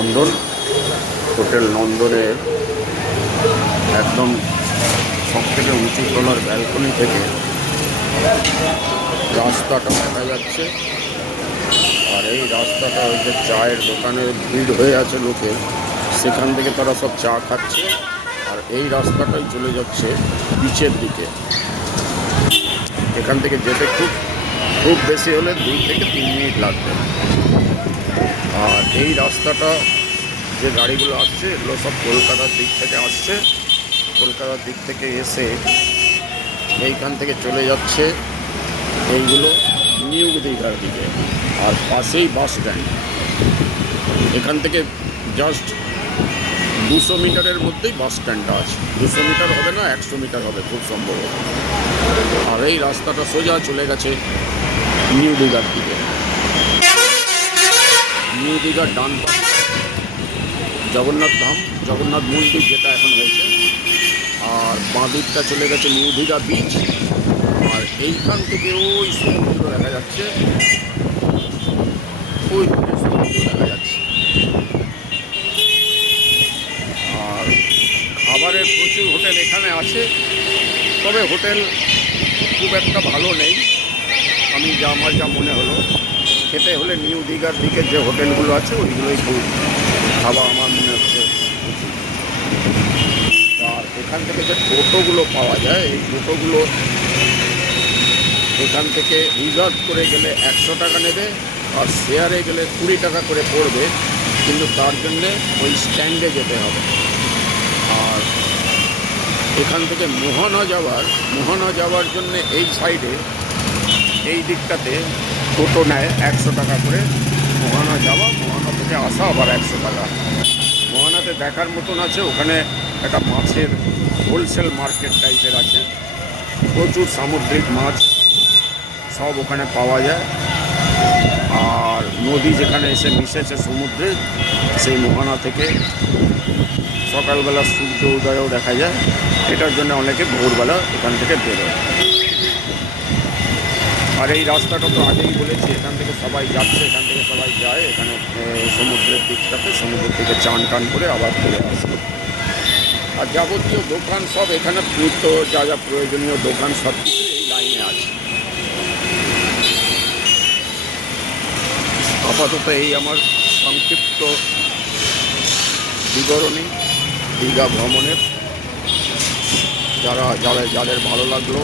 নন্দন, hotel নন্দনের একদম সবথেকে উঁচু তলার ব্যালকনি থেকে রাস্তাটা দেখা যাচ্ছে। আর এই রাস্তাটা ওই যে চায়ের দোকানের ভিড় হয়ে আছে লোকের, সেখান থেকে তারা সব চা খাচ্ছে। আর এই রাস্তাটাই চলে যাচ্ছে বিচের দিকে। এখান থেকে যেতে খুব বেশি হলে 2 থেকে 3 মিনিট লাগবে। আর এই রাস্তাটা যে গাড়িগুলো আসছে এগুলো সব কলকাতার দিক থেকে আসছে। কলকাতার দিক থেকে এসে এইখান থেকে চলে যাচ্ছে এইগুলো নিউ দীঘার দিকে। আর পাশেই বাস স্ট্যান্ড। এখান থেকে জাস্ট 200 মিটারের মধ্যেই বাস স্ট্যান্ডটা আছে। 200 মিটার হবে না, 100 মিটার হবে খুব সম্ভবত। আর এই রাস্তাটা সোজা চলে গেছে নিউ দীঘার দিকে। নিউ দীঘার ডান পাশে জগন্নাথ ধাম, জগন্নাথ মন্দির যেটা এখন হয়েছে। আর বাঁ দিকটা চলে গেছে নিউ দীঘা বিচ। আর এইখান থেকে ওই সমুদ্র দেখা যাচ্ছে, ওই সমুদ্র দেখা যাচ্ছে। আর খাবারের প্রচুর হোটেল এখানে আছে, তবে হোটেল খুব একটা ভালো নেই আমার যা মনে হলো। খেতে হলে নিউ দীঘার দিকে যে হোটেলগুলো আছে ওইগুলোই খুব খাওয়া আমার মনে হচ্ছে। আর এখান থেকে যে টোটোগুলো পাওয়া যায়, এই টোটোগুলো এখান থেকে রিজার্ভ করে গেলে 100 টাকা নেবে, আর শেয়ারে গেলে 20 টাকা করে পড়বে। কিন্তু তার জন্যে ওই স্ট্যান্ডে যেতে হবে। আর এখান থেকে মোহনা যাওয়ার জন্যে এই সাইডে এই দিকটাতে টোটো নেয় 100 টাকা করে। মোহনা যাওয়া, মোহনা থেকে আসা আবার 100 টাকা। মোহনাতে দেখার মতন আছে, ওখানে একটা মাছের হোলসেল মার্কেট টাইপের আছে। প্রচুর সামুদ্রিক মাছ সব ওখানে পাওয়া যায়। আর নদী যেখানে এসে মিশেছে সমুদ্রে, সেই মোহনা থেকে সকালবেলা সূর্য উদয়ও দেখা যায়। এটার জন্য অনেকে ভোরবেলা এখান থেকে বেরোয়। আর এই রাস্তাটা তো আগেই বলেছি, এখান থেকে সবাই যাচ্ছে, এখান থেকে সবাই যায় এখানে সমুদ্রের দিকটাতে, সমুদ্রের দিকে চান টান করে আবার ফিরে আসবে। আর যাবতীয় দোকান সব এখানে যা যা প্রয়োজনীয় দোকান সব কিছু এই লাইনে আছে। আপাতত এই আমার সংক্ষিপ্ত বিবরণী দীঘা ভ্রমণের। যাদের ভালো লাগলো